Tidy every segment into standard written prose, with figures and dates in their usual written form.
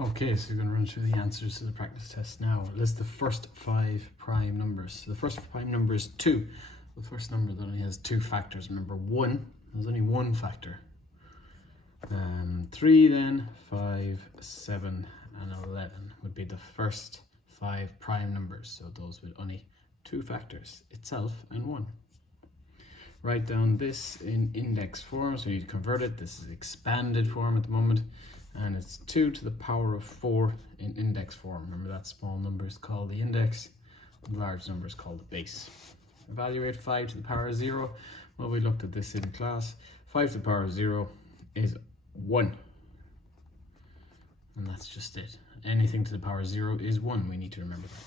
Okay, so we're going to run through the answers to the practice test now. List the first 5 prime numbers. So the first prime number is 2. The first number that only has 2 factors. Remember, 1, there's only 1 factor. 3 then, 5, 7 and 11 would be the first 5 prime numbers. So those with only 2 factors, itself and 1. Write down this in index form, so you need to convert it. This is expanded form at the moment. And it's 2 to the power of 4 in index form. Remember, that small number is called the index, the large number is called the base. Evaluate 5 to the power of 0. Well, we looked at this in class. 5 to the power of 0 is 1. And that's just it. Anything to the power of 0 is 1. We need to remember that.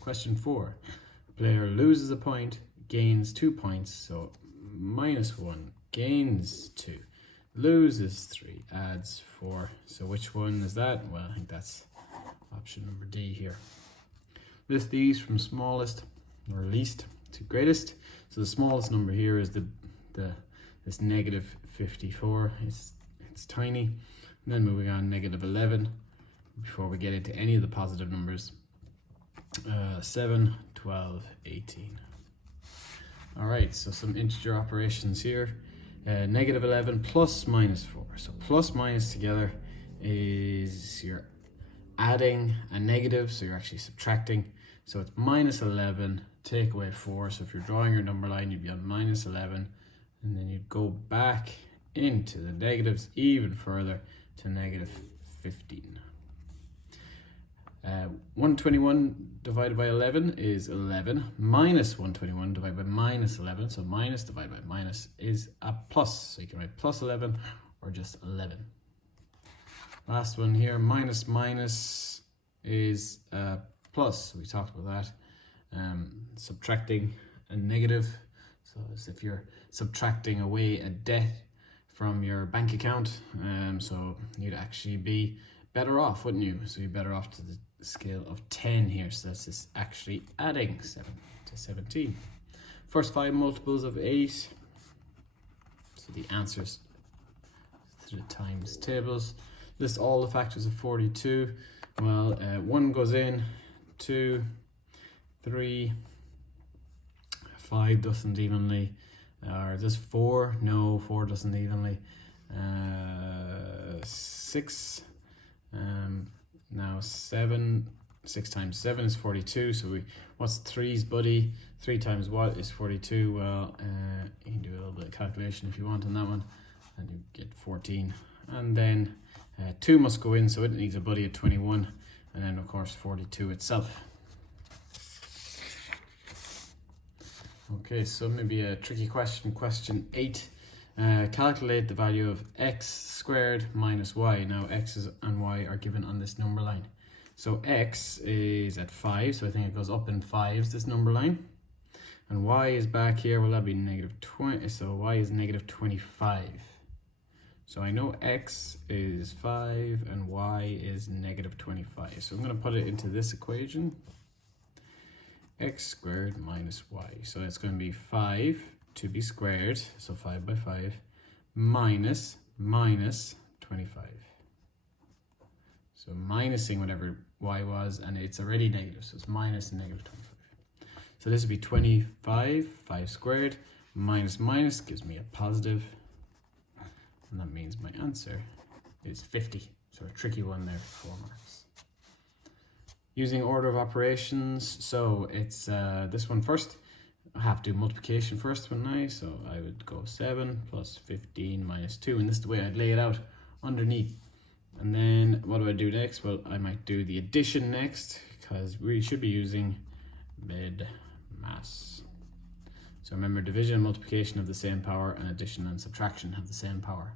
Question 4. A player loses a point, gains 2 points. So -1 gains 2. Loses 3, adds 4. So which one is that? Well, I think that's option number D here. List these from smallest or least to greatest. So the smallest number here is this negative 54. It's tiny. And then moving on, negative 11. Before we get into any of the positive numbers, 7, 12, 18. All right, so some integer operations here. Negative 11 plus -4. So plus minus together is you're adding a negative, so you're actually subtracting. So it's -11, take away 4. So if you're drawing your number line, you'd be on -11, and then you'd go back into the negatives even further to -15. 121 divided by 11 is 11. Minus 121 divided by -11. So minus divided by minus is a plus. So you can write plus 11 or just 11. Last one here, minus minus is plus. We talked about that. Subtracting a negative. So as if you're subtracting away a debt from your bank account. So you'd actually be better off, wouldn't you? So you're better off to the scale of 10 here. So that's just actually adding 7 to 17. First 5 multiples of 8. So the answers to the times tables. List all the factors of 42. Well, 1 goes in, 2, 3, 5 doesn't evenly. Or does 4? No, 4 doesn't evenly. 6. Now 7, 6 times 7 is 42. So what's 3's buddy? 3 times what is 42? Well, you can do a little bit of calculation if you want on that one, and you get 14. And then 2 must go in, so it needs a buddy of 21, and then of course 42 itself. Okay, so maybe a tricky question, question 8. Calculate the value of x squared minus y. Now x and y are given on this number line. So x is at 5, so I think it goes up in 5s, this number line. And y is back here, well that'd be -20, so y is -25. So I know x is 5 and y is -25. So I'm going to put it into this equation. X squared minus y. So it's going to be 5 to be squared, so 5 by 5, minus 25. So minusing whatever y was, and it's already negative, so it's minus -25. So this would be 25, 5 squared, minus gives me a positive, and that means my answer is 50. So a tricky one there, 4 marks. Using order of operations, so it's this one first. I have to do multiplication first, wouldn't I? So I would go 7 plus 15 minus 2, and this is the way I'd lay it out underneath. And then what do I do next? Well, I might do the addition next, because we should be using mid-mass. So remember, division and multiplication have the same power, and addition and subtraction have the same power.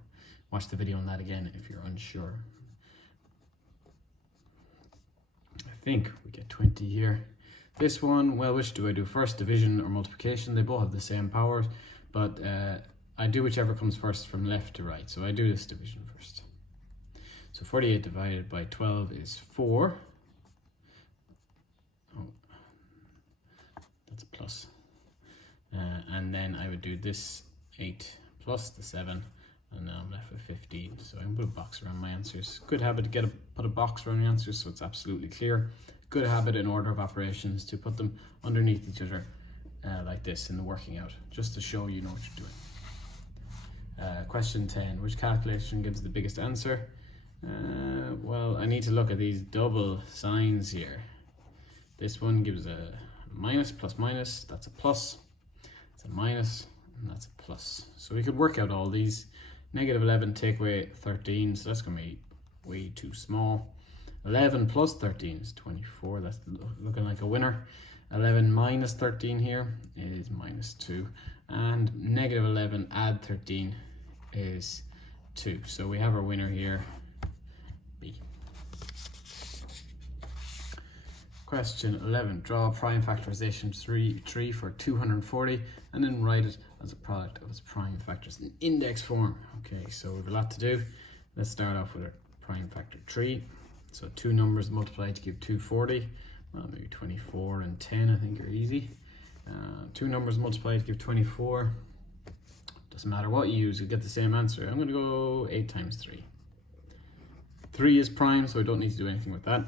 Watch the video on that again if you're unsure. I think we get 20 here. This one, well, which do I do first, division or multiplication? They both have the same powers, but I do whichever comes first from left to right. So I do this division first. So 48 divided by 12 is 4. Oh, that's a plus. And then I would do this 8 plus the 7 And now I'm left with 15. So I can put a box around my answers. Good habit to put a box around your answers so it's absolutely clear. Good habit in order of operations to put them underneath each other like this in the working out, just to show you know what you're doing. Question 10, which calculation gives the biggest answer? Well, I need to look at these double signs here. This one gives a minus, plus minus, that's a plus. It's a minus, and that's a plus. So we could work out all these. Negative 11 take away 13, so that's going to be way too small. 11 plus 13 is 24, that's looking like a winner. 11 minus 13 here is minus 2. And negative 11 add 13 is 2. So we have our winner here, B. Question 11, draw a prime factorization tree for 240 and then write it as a product of its prime factors in index form. Okay, so we have a lot to do. Let's start off with a prime factor tree. So two numbers multiplied to give 240. Well, maybe 24 and 10 I think are easy. Two numbers multiplied to give 24. Doesn't matter what you use, you get the same answer. I'm going to go 8 times 3. 3 is prime, so I don't need to do anything with that.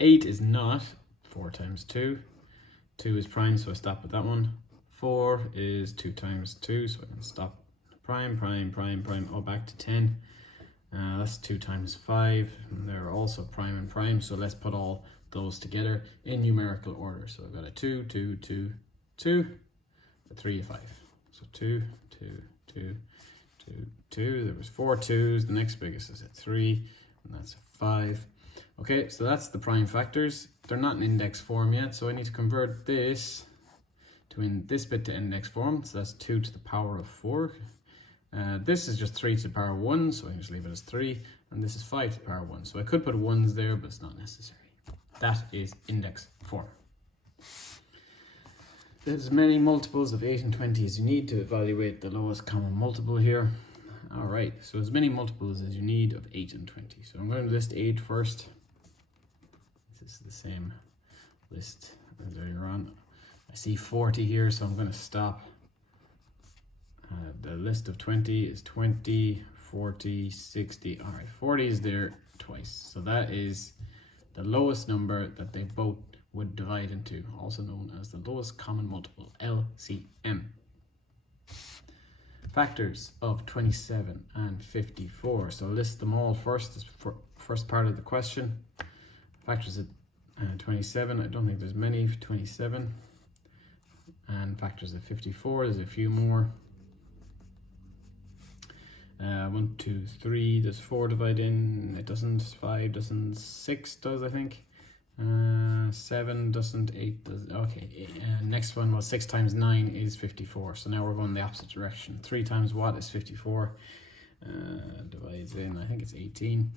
8 is not. 4 times 2. 2 is prime, so I stop at that one. 4 is 2 times 2, so I can stop. Prime, prime, prime, prime, oh, back to 10. That's 2 times 5. And they're also prime and prime, so let's put all those together in numerical order. So I've got a 2, 2, 2, 2, a 3, a 5. So 2, 2, 2, 2, 2. There was 4 2s. The next biggest is a 3, and that's a 5. Okay, so that's the prime factors. They're not in index form yet, so I need to convert this this bit to index form. So that's 2 to the power of 4. This is just 3 to the power of 1, so I can just leave it as 3. And this is 5 to the power of 1. So I could put 1s there, but it's not necessary. That is index form. There's as many multiples of 8 and 20 as you need to evaluate the lowest common multiple here. Alright, so as many multiples as you need of 8 and 20. So I'm going to list 8 first. This is the same list as earlier on. I see 40 here, so I'm going to stop. The list of 20 is 20, 40, 60. All right, 40 is there twice. So that is the lowest number that they both would divide into, also known as the lowest common multiple, LCM. Factors of 27 and 54. So list them all first, as first part of the question. Factors of 27, I don't think there's many. 27. And factors of 54, there's a few more. 1, 2, 3, does 4 divide in? It doesn't. 5 doesn't. 6 does, I think. 7 doesn't. 8 does. Okay, next one was 6 times 9 is 54. So now we're going the opposite direction. 3 times what is 54? Divides in, I think it's 18.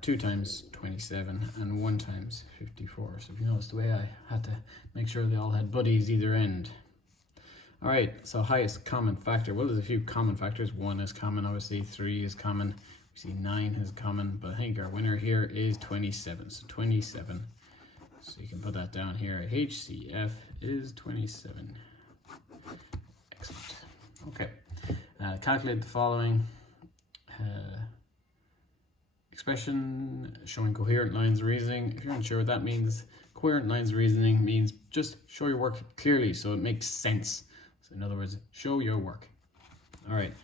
2 times 27 and 1 times 54. So if you notice the way I had to make sure they all had buddies either end. All right, so highest common factor. Well, there's a few common factors. 1 is common, obviously. 3 is common. We see 9 is common, but I think our winner here is 27. So 27. So you can put that down here. HCF is 27. Excellent. Okay. Calculate the following. Expression showing coherent lines of reasoning. If you're unsure what that means, coherent lines of reasoning means just show your work clearly so it makes sense. So in other words, show your work. All right,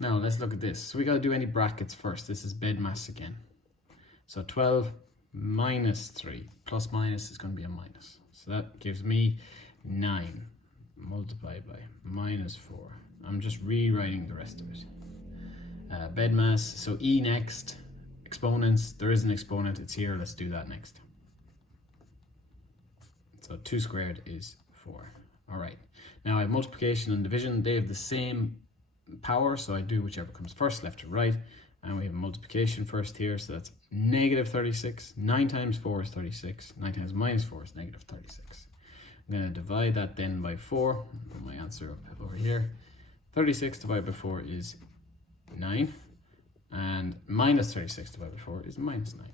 now let's look at this. So we got to do any brackets first. This is bed mass again. So 12 minus 3 plus minus is going to be a minus. So that gives me 9 multiplied by minus 4. I'm just rewriting the rest of it. Bed mass, so E next. Exponents, there is an exponent, it's here, let's do that next. So 2 squared is 4. All right, now I have multiplication and division. They have the same power, so I do whichever comes first, left to right. And we have multiplication first here, so that's negative 36. 9 times 4 is 36. 9 times minus 4 is negative 36. I'm going to divide that then by 4. Put my answer up over here. 36 divided by 4 is 9. And minus 36 divided by 4 is minus 9.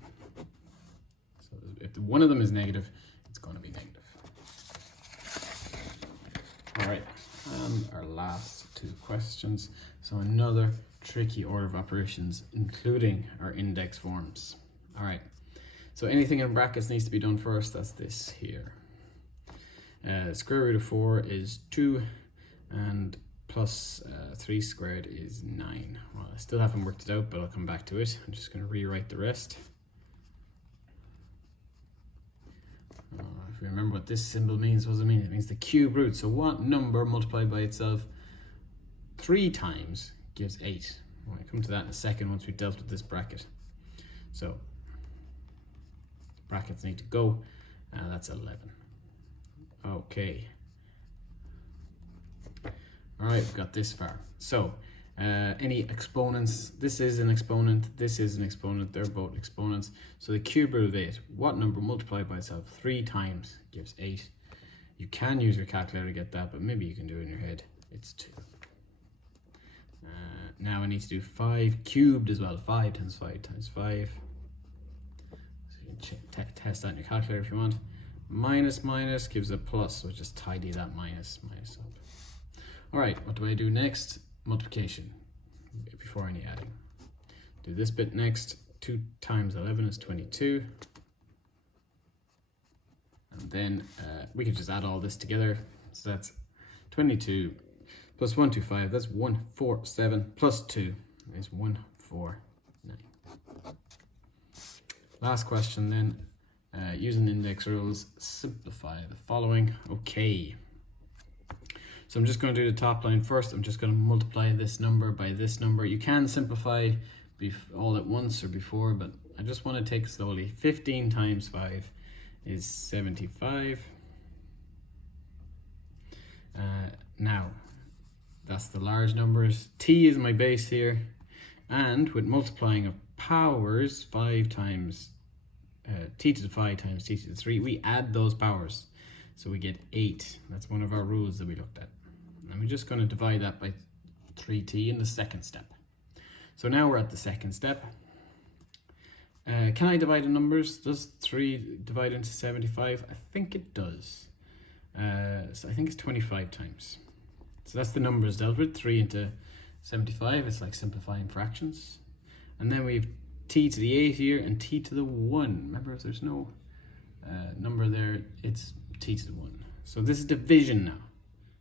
So if one of them is negative, it's going to be negative. All right, and our last 2 questions. So another tricky order of operations, including our index forms. All right, so anything in brackets needs to be done first. That's this here. Square root of 4 is 2, and plus 3 squared is 9. Well, I still haven't worked it out, but I'll come back to it. I'm just going to rewrite the rest. If you remember what this symbol means, what does it mean? It means the cube root. So what number multiplied by itself 3 times gives 8? I'll come to that in a second once we've dealt with this bracket. So brackets need to go. That's 11. Okay. All right, we've got this far. So any exponents, this is an exponent, this is an exponent, they're both exponents. So the cube root of 8, what number multiplied by itself 3 times gives 8? You can use your calculator to get that, but maybe you can do it in your head. It's 2. Now I need to do 5 cubed as well. 5 times 5 times 5. So you can test that in your calculator if you want. Minus minus gives a plus, so just tidy that minus up. All right, what do I do next? Multiplication before any adding. Do this bit next. 2 times 11 is 22. And then we can just add all this together. So that's 22 plus 125, that's 147, plus 2 is 149. Last question then. Using index rules, simplify the following. Okay. So I'm just going to do the top line first. I'm just going to multiply this number by this number. You can simplify all at once or before, but I just want to take it slowly. 15 times 5 is 75. Now, that's the large numbers. T is my base here. And with multiplying of powers, 5 times t to the 5 times t to the 3, we add those powers. So we get 8. That's one of our rules that we looked at. And we're just going to divide that by 3t in the second step. So now we're at the second step. Can I divide the numbers? Does 3 divide into 75? I think it does. So I think it's 25 times. So that's the numbers dealt with. 3 into 75. It's like simplifying fractions. And then we have t to the 8 here and t to the 1. Remember, if there's no number there, it's t to the 1. So this is division now,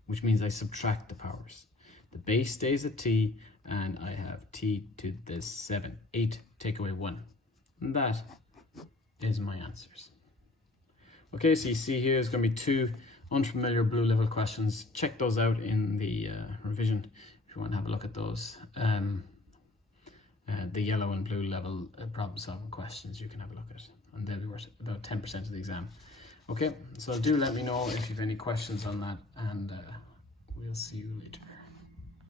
which means I subtract the powers. The base stays at t, and I have t to the 7. 8 take away 1. And that is my answers. Okay, so you see here is going to be 2 unfamiliar blue level questions. Check those out in the revision if you want to have a look at those. The yellow and blue level problem solving questions you can have a look at, and they'll be worth about 10% of the exam. Okay, so do let me know if you have any questions on that, and we'll see you later.